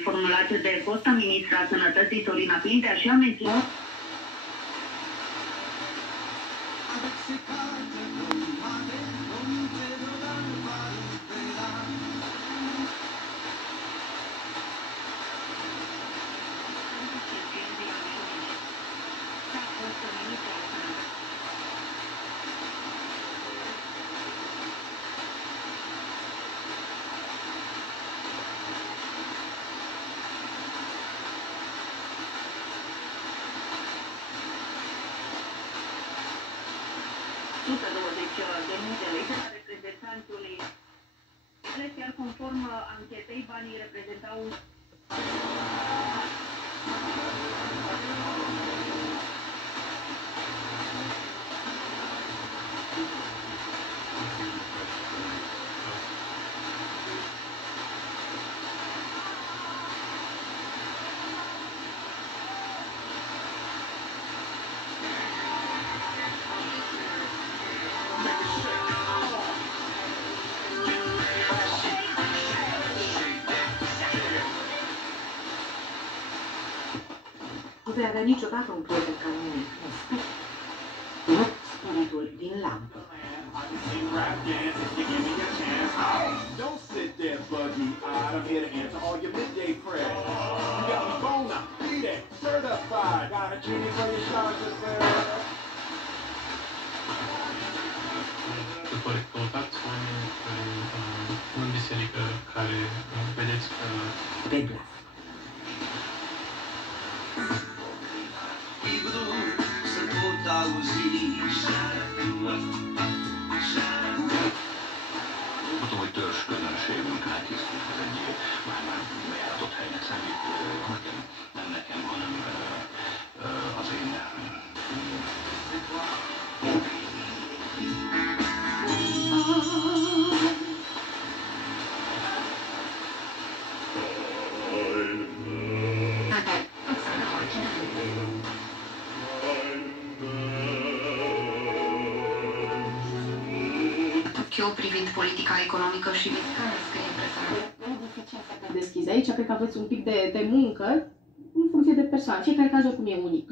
Formulat de fosta ministra Sănătății Sorina Pintea și a menționat de mii de lei de la reprezentantului, iar conform anchetei, banii reprezentau Nu vei avea niciodată un prieten ca mine. Nu, spiritul din lampă. Don't sit there, buggy-eyed. I'm here to answer all your midday prayers. You got me bona fide, certified. Got a genie for your shots, După căutați oameni care, în biserică care vedeți că... Pe blas. Tudom, hogy törzsközönségünk elkészült az egy már bejáratott helynek számít, nem nekem, hanem az én... privind politica economică și care scrie în presa. E dificil să deschizi. Aici cred că aveți un pic de muncă în funcție de persoană. Fiecare caz oricum e unic.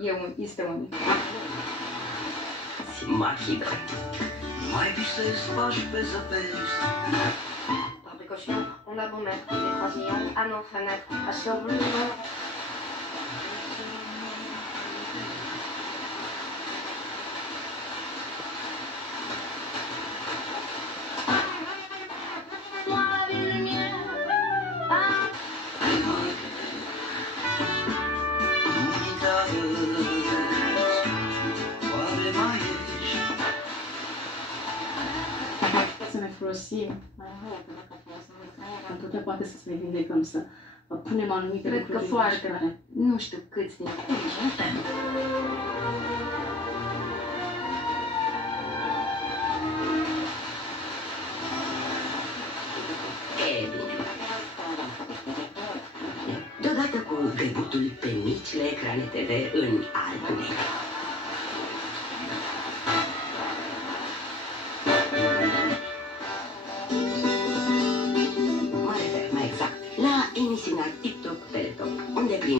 Este unic. Magică. Mai visezi pași pe zăpezi. Fabrication, on a beau mettre des croisillons à nos fenêtres, à survivre. Să ne folosim, pentru că poate să ne vindecăm, să punem anumite lucruri. Cred că foarte, nu știu câți din Deodată cu debutul pe micile ecrane TV în alb negru.